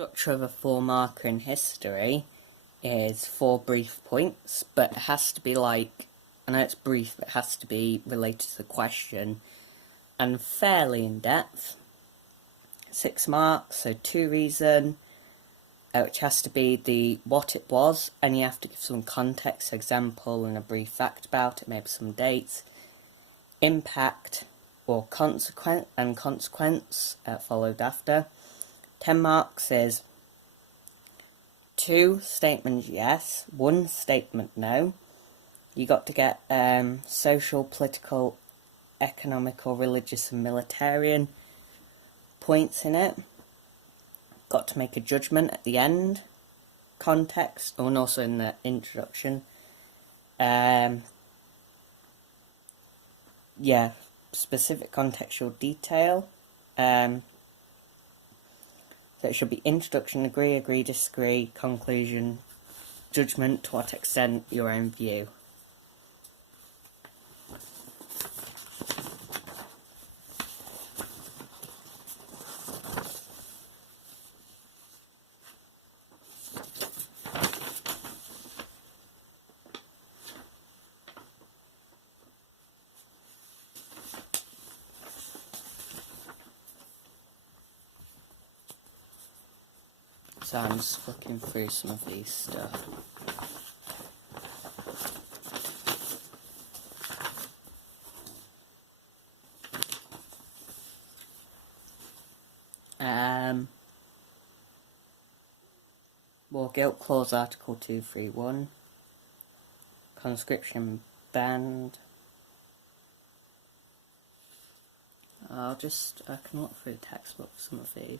Structure of a 4-marker in history is 4 brief points, but it has to be I know it's brief, but it has to be related to the question, and fairly in depth. 6 marks, so 2 reason, which has to be what it was, and you have to give some context, example, and a brief fact about it, maybe some dates. Impact or consequence followed after. 10 marks is 2 statements yes, 1 statement no. You got to get social, political, economical, religious and militarian points in it. Got to make a judgment at the end. Context, and also in the introduction. Specific contextual detail. So it should be introduction, agree, disagree, conclusion, judgment, to what extent, your own view. So I'm just looking through some of these stuff. War Guilt Clause Article 231. Conscription banned. I can look through textbooks, some of these.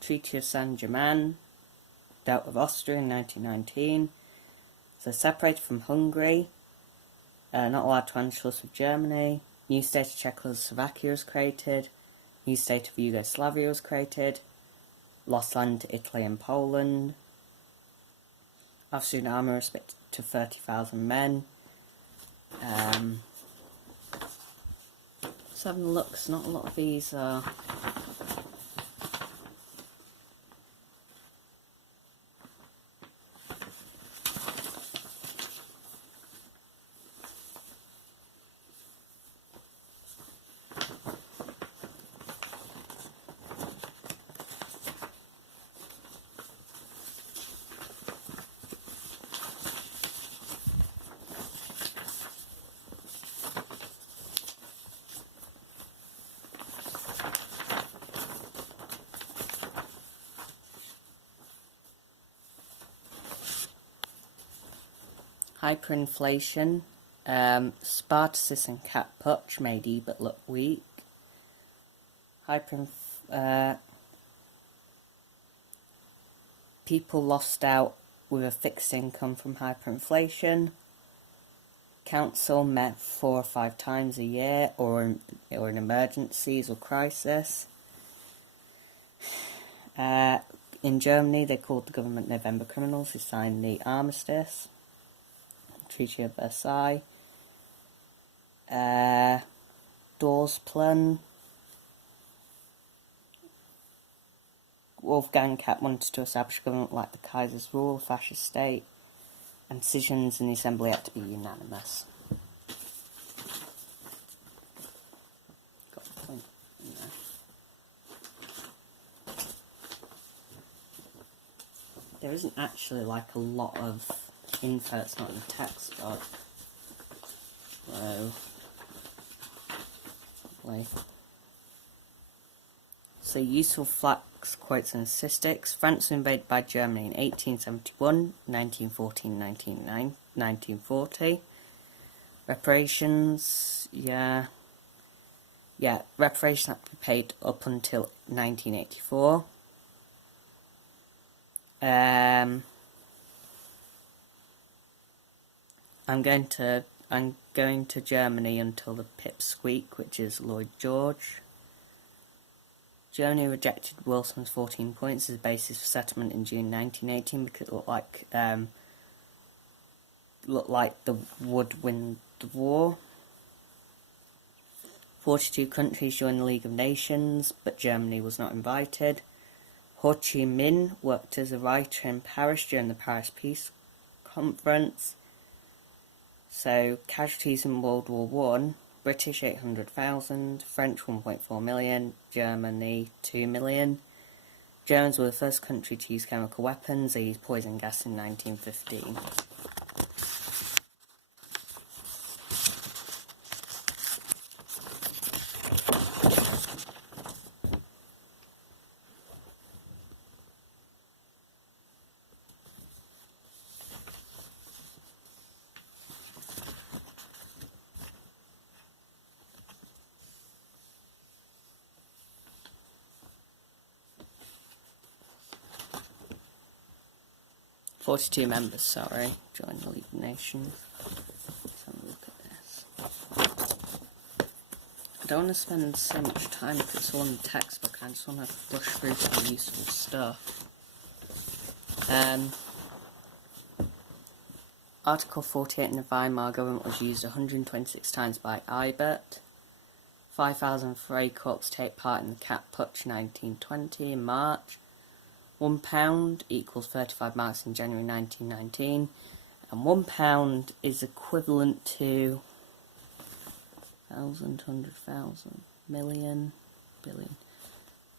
Treaty of Saint-Germain, dealt with Austria in 1919. So separated from Hungary, not allowed to Anschluss with Germany. New state of Czechoslovakia was created. New state of Yugoslavia was created. Lost land to Italy and Poland. Austrian army respected to 30,000 men. Just having a look, 'cause not a lot of these are... Hyperinflation, Spartacus and Cat Putsch made Ebert look weak. People lost out with a fixed income from hyperinflation. Council met 4 or 5 times a year, or in emergencies or crisis. In Germany, they called the government November criminals who signed the armistice. Treaty of Versailles. Dorsplan. Wolfgang Kapp wanted to establish a government like the Kaiser's rule, a fascist state, and decisions in the assembly had to be unanimous. Got a point in there. There isn't actually a lot of info that's not in the textbook. So useful facts, quotes and statistics. France was invaded by Germany in 1871, 1914, 1940. Reparations, reparations had to be paid up until 1984. I'm going to Germany until the pipsqueak, which is Lloyd George. Germany rejected Wilson's 14 points as a basis for settlement in June 1918 because it looked like the would win the war. 42 countries joined the League of Nations, but Germany was not invited. Ho Chi Minh worked as a writer in Paris during the Paris Peace Conference. So, casualties in World War One: British 800,000, French 1.4 million, Germany 2 million. Germans were the first country to use chemical weapons. They used poison gas in 1915. "42 members, joined the League of Nations." Let's have a look at this. I don't want to spend so much time if it's all in the textbook. I just want to brush through some useful stuff. Article 48 in the Weimar government was used 126 times by Ibert. 5,000 Freikorps take part in the Cat Putsch 1920 in March. £1 equals 35 marks in January 1919, and £1 is equivalent to 1,000, 100,000, million, billion.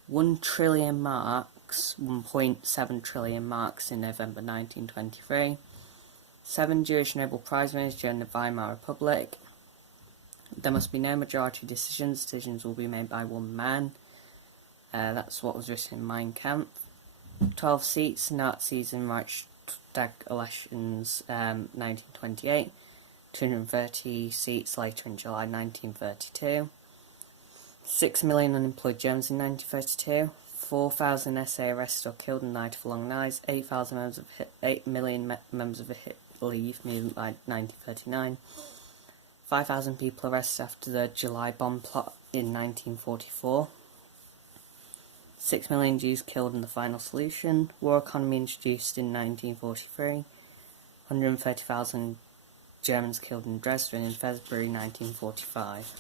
1 trillion marks, 1.7 trillion marks in November 1923. 7 Jewish Nobel Prize winners during the Weimar Republic. There must be no majority decisions. Decisions will be made by one man. That's what was written in Mein Kampf. 12 seats, Nazis in Reichstag elections 1928. 230 seats later in July 1932. 6 million unemployed Germans in 1932. 4,000 SA arrested or killed in the Night of Long Knives. 8 million members of the Hitler Youth Movement by 1939. 5,000 people arrested after the July bomb plot in 1944. 6 million Jews killed in the Final Solution. War economy introduced in 1943. 130,000 Germans killed in Dresden in February 1945.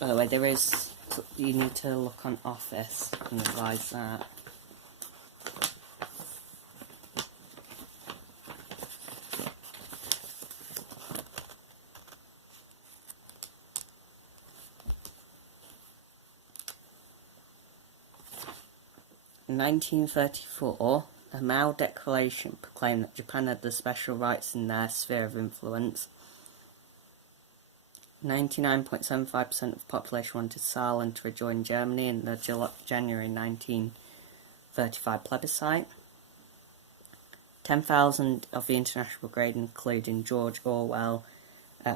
By the way, you need to look on Office and revise that. In 1934, the Mao Declaration proclaimed that Japan had the special rights in their sphere of influence. 99.75% of the population wanted Saarland to rejoin Germany in the January 1935 plebiscite. 10,000 of the International Brigade, including George Orwell,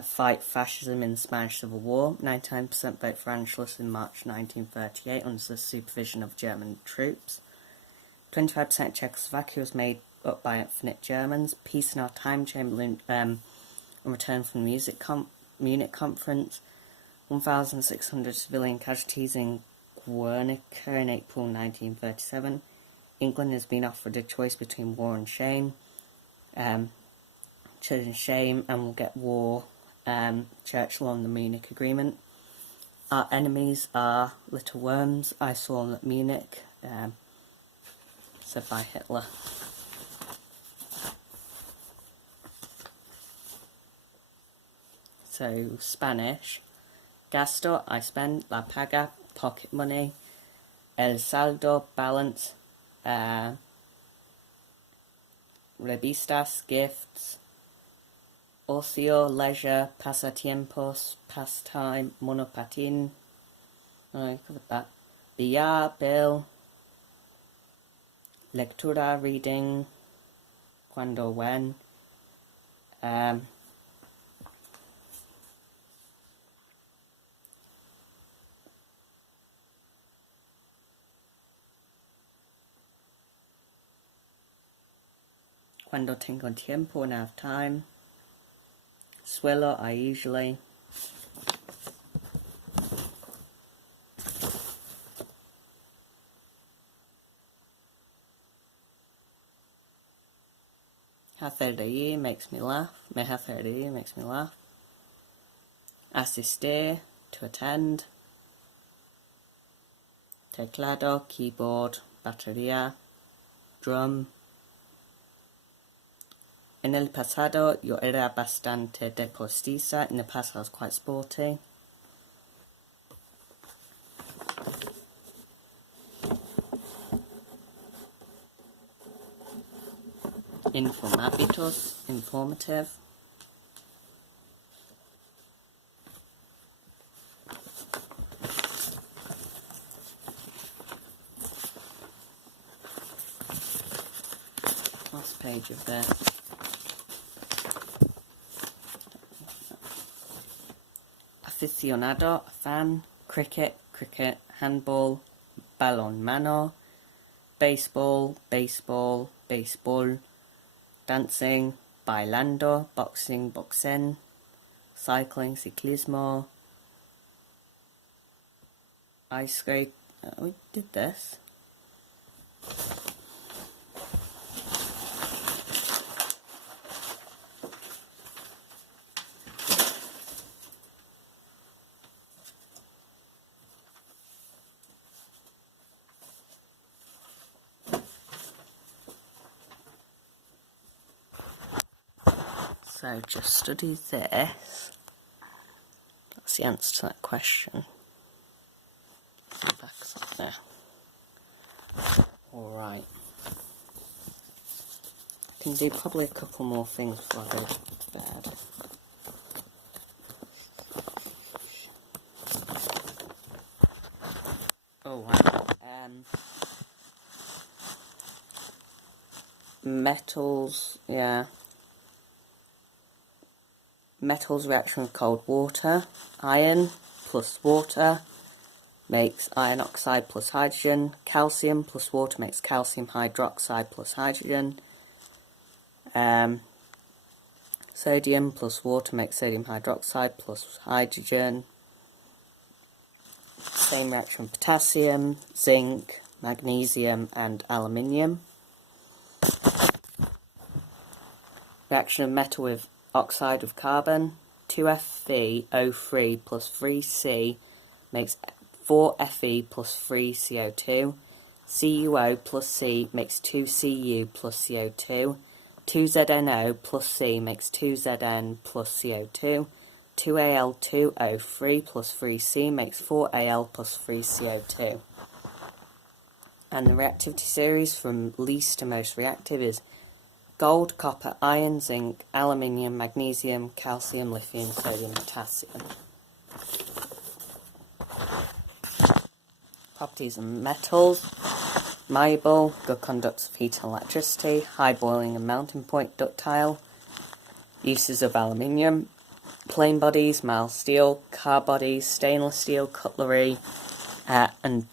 fight fascism in the Spanish Civil War. 99% vote for Anschluss in March 1938 under the supervision of German troops. 25% Czechoslovakia was made up by ethnic Germans. Peace in Our Time, Chamberlain on return from the Munich conference. 1,600 civilian casualties in Guernica in April 1937. England has been offered a choice between war and shame. Chosen shame and will get war. Churchill on the Munich Agreement. Our enemies are little worms. I saw them at Munich. Said by Hitler. So, Spanish. Gasto, I spend. La paga, pocket money. El saldo, balance. Revistas, gifts. Ocio, leisure. Pasatiempos, pastime. Monopatin. I covered that. Billar, bill. Lectura, reading. Cuando, when. Cuando tengo tiempo, when I have time. Suelo, I usually. Hacer reír makes me laugh. Me hace reír makes me laugh. Asistir, to attend. Teclado, keyboard, batería, drum. En el pasado yo era bastante deportista. In the past I was quite sporty. Informativo, informative. Last page of this. Aficionado, a fan. Cricket, cricket. Handball, balonmano. Baseball, baseball, baseball. Dancing, bailando. Boxing, boxen. Cycling, ciclismo. Ice skate. We did this. So just study this. That's the answer to that question. Back's up there. Alright. Can do probably a couple more things before I go to bed. Oh wow. Metals, yeah. Metals reaction with cold water. Iron plus water makes iron oxide plus hydrogen. Calcium plus water makes calcium hydroxide plus hydrogen. Sodium plus water makes sodium hydroxide plus hydrogen. Same reaction with potassium, zinc, magnesium and aluminium. Reaction of metal with oxide of carbon. 2FeO3 plus 3C makes 4Fe plus 3CO2. CuO plus C makes 2Cu plus CO2. 2ZNO plus C makes 2Zn plus CO2. 2Al2O3 plus 3C makes 4Al plus 3CO2. And the reactivity series from least to most reactive is gold, copper, iron, zinc, aluminium, magnesium, calcium, lithium, sodium, potassium. Properties of metals. Malleable, good conductors of heat and electricity. High boiling and melting point, ductile. Uses of aluminium. Plain bodies, mild steel. Car bodies, stainless steel, cutlery, and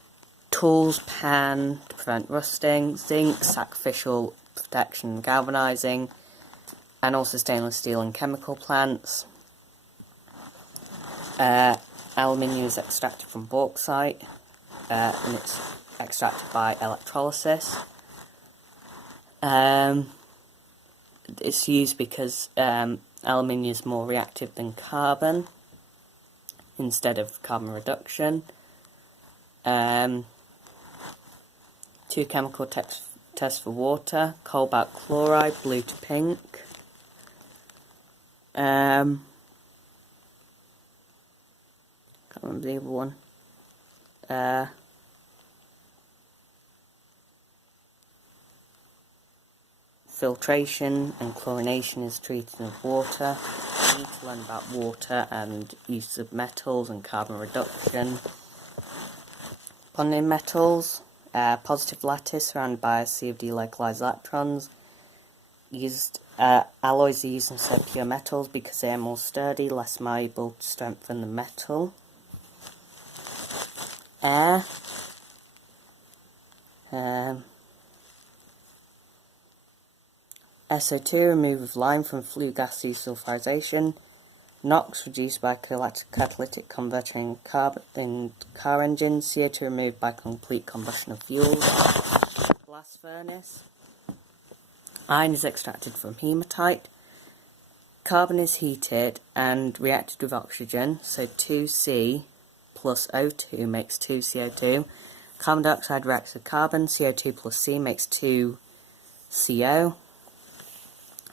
tools, pan to prevent rusting. Zinc, sacrificial protection and galvanizing, and also stainless steel and chemical plants. Aluminium is extracted from bauxite, and it's extracted by electrolysis. It's used because aluminium is more reactive than carbon instead of carbon reduction. Two chemical tests for water. Cobalt chloride, blue to pink. Can't remember the other one. Filtration and chlorination is treating of water. You need to learn about water and use of metals and carbon reduction. Bonding metals. Positive lattice surrounded by a sea of delocalized electrons. Alloys are used instead of pure metals because they are more sturdy, less malleable to strengthen the metal. Air. SO2 removed with lime from flue gas desulfurization. NOx reduced by catalytic converter in car engines. CO2 removed by complete combustion of fuels. Blast furnace. Iron is extracted from hematite. Carbon is heated and reacted with oxygen, so 2C plus O2 makes 2CO2. Carbon dioxide reacts with carbon, CO2 plus C makes 2CO.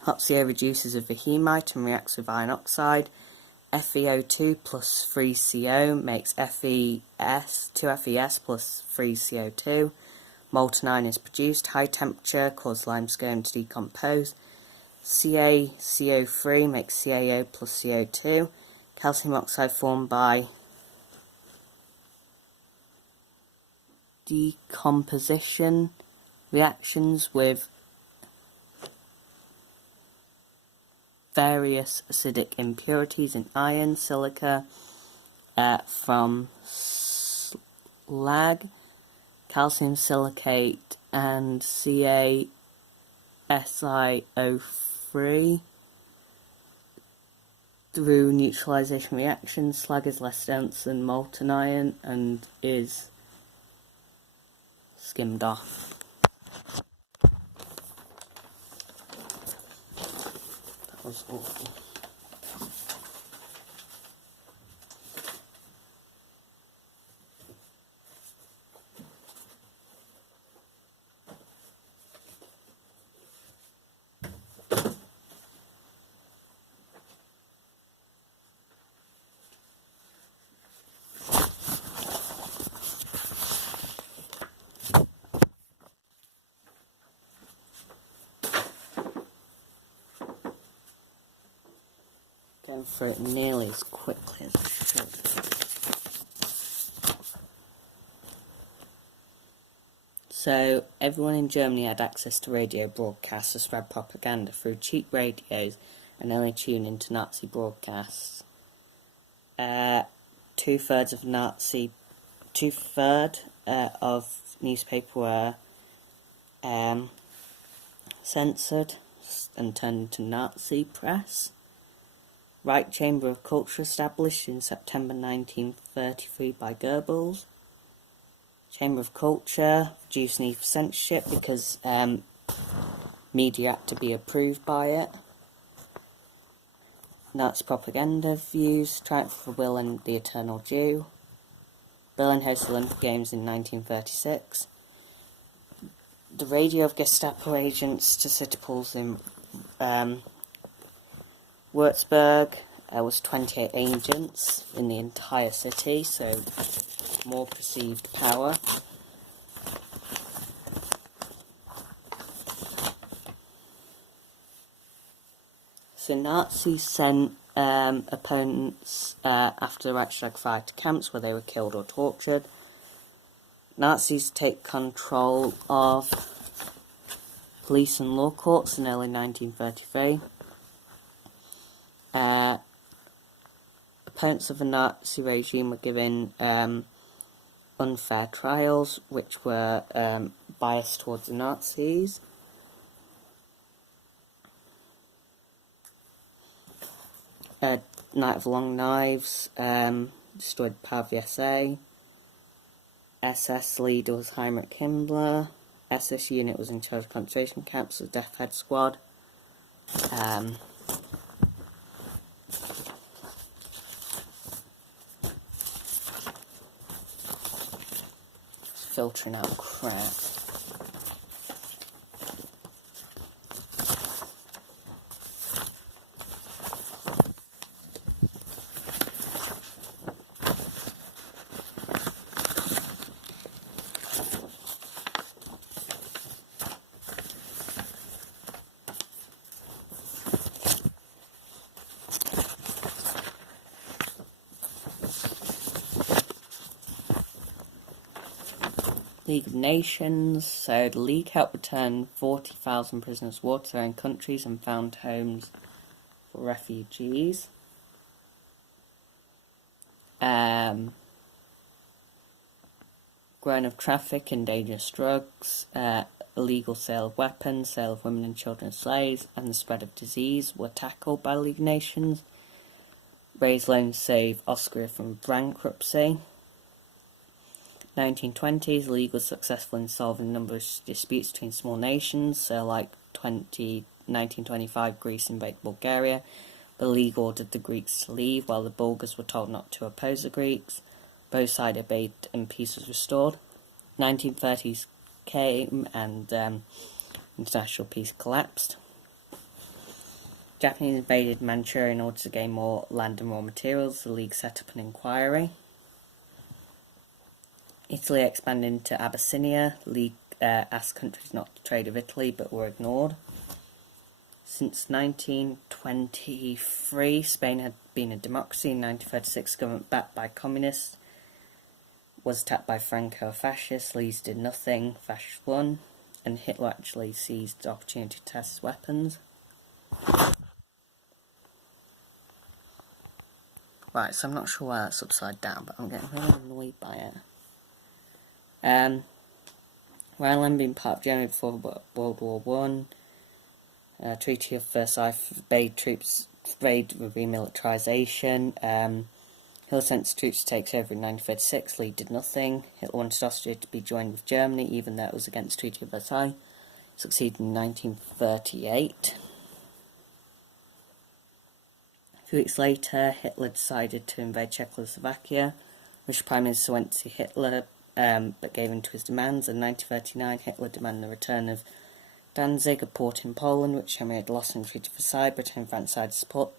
Hot CO reduces with the hematite and reacts with iron oxide. FeO2 plus 3CO makes FeS, 2FeS plus 3CO2. Molten iron is produced. High temperature causes limestone to decompose. CaCO3 makes CaO plus CO2. Calcium oxide formed by decomposition reactions with various acidic impurities in iron, silica from slag, calcium silicate and CaSiO3 through neutralization reactions. Slag is less dense than molten iron and is skimmed off. That was awful. Going through it nearly as quickly as I should. So, everyone in Germany had access to radio broadcasts to spread propaganda through cheap radios and only tune into Nazi broadcasts. Two-thirds of newspaper were censored and turned into Nazi press. Reich Chamber of Culture established in September 1933 by Goebbels. Chamber of Culture reduced need for censorship because media had to be approved by it. Nazi propaganda views, Triumph of the Will and the Eternal Jew. Berlin hosted Olympic Games in 1936. The radio of Gestapo agents to city pools in Würzburg was 28 agents in the entire city, so more perceived power. So Nazis sent opponents after the Reichstag fire to camps where they were killed or tortured. Nazis take control of police and law courts in early 1933. Opponents of the Nazi regime were given unfair trials, which were biased towards the Nazis. Night of Long Knives destroyed the power of the SA. SS leader was Heinrich Himmler. SS unit was in charge of concentration camps, the Death Head Squad. Filtering out crap. League of Nations, so the League helped return 40,000 prisoners of war to their own countries and found homes for refugees. growing of traffic and dangerous drugs, illegal sale of weapons, sale of women and children as slaves, and the spread of disease were tackled by League of Nations. Raised loans to save Austria from bankruptcy. 1920s, the League was successful in solving a number of disputes between small nations, so like 1925 Greece invaded Bulgaria. The League ordered the Greeks to leave, while the Bulgars were told not to oppose the Greeks. Both sides obeyed and peace was restored. 1930s came and international peace collapsed. Japanese invaded Manchuria in order to gain more land and raw materials. The League set up an inquiry. Italy expanded into Abyssinia. The League asked countries not to trade with Italy, but were ignored. Since 1923, Spain had been a democracy. In 1936, government backed by communists was attacked by Franco-fascists. League did nothing. Fascists won, and Hitler actually seized the opportunity to test his weapons. Right, so I'm not sure why that's upside down, but I'm getting really annoyed by it. Rhineland being part of Germany before World War One. Treaty of Versailles forbade remilitarisation. Hitler sent troops to take over in 1936. League did nothing. Hitler wanted Austria to be joined with Germany, even though it was against the Treaty of Versailles. Succeeded in 1938. A few weeks later, Hitler decided to invade Czechoslovakia. British Prime Minister went to see Hitler, but gave in to his demands. In 1939, Hitler demanded the return of Danzig, a port in Poland, which Germany had lost in the Treaty of Versailles. Britain and France decided to support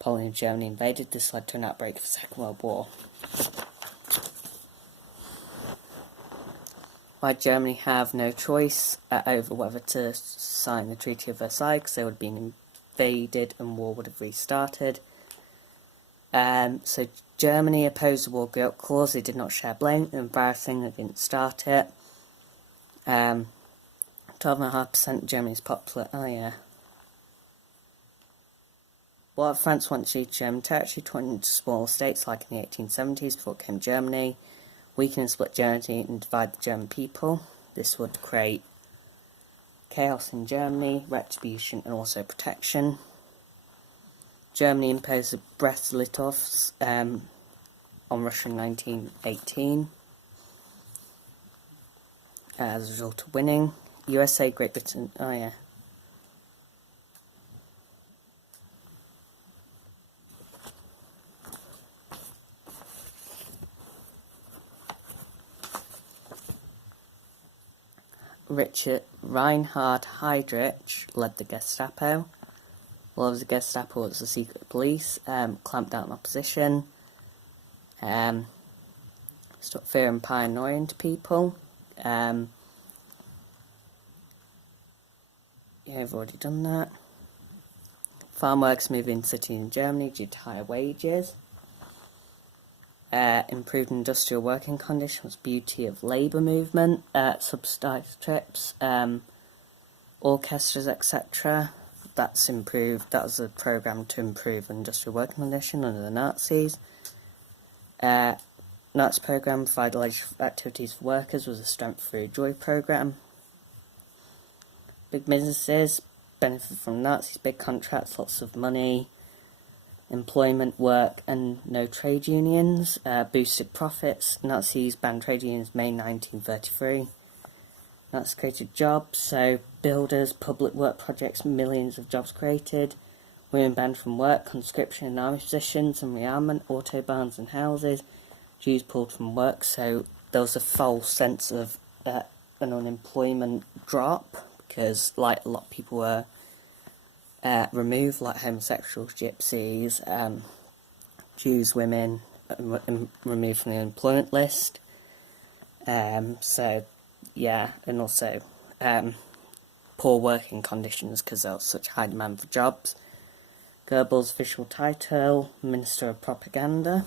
Poland and Germany invaded. This led to an outbreak of the Second World War. Why did Germany have no choice over whether to sign the Treaty of Versailles, because they would have been invaded and war would have restarted. So Germany opposed the war guilt clause. They did not share blame. Embarrassing, they didn't start it. 12.5% of Germany's popular. Oh yeah. What if France wanted to see German territory torn into smaller states like in the 1870s before it came Germany? Weaken and split Germany and divide the German people. This would create chaos in Germany, retribution and also protection. Germany imposed the Brest-Litovsk on Russia in 1918 as a result of winning. USA, Great Britain, oh yeah. Reinhard Heydrich led the Gestapo. Well, the Gestapo was the secret police, clamped down on opposition, stuck fear and paranoia into people. Yeah, I've already done that. Farm workers moved in city in Germany due to higher wages. Improved industrial working conditions, beauty of labour movement, subsidised trips, orchestras, etc. That's improved. That was a programme to improve industrial working conditions under the Nazis. Nazi programme provided leisure activities for workers, was a Strength Through Joy programme. Big businesses benefit from Nazis, big contracts, lots of money, employment, work, and no trade unions. Boosted profits. Nazis banned trade unions May 1933. Nazis created jobs, so builders, public work projects, millions of jobs created. Women banned from work, conscription and army positions and rearmament, autobahns and houses. Jews pulled from work, so there was a false sense of an unemployment drop, because like a lot of people were removed, like homosexuals, gypsies, Jews, women, removed from the employment list. So, yeah, and also poor working conditions because there was such high demand for jobs. Goebbels' official title, Minister of Propaganda.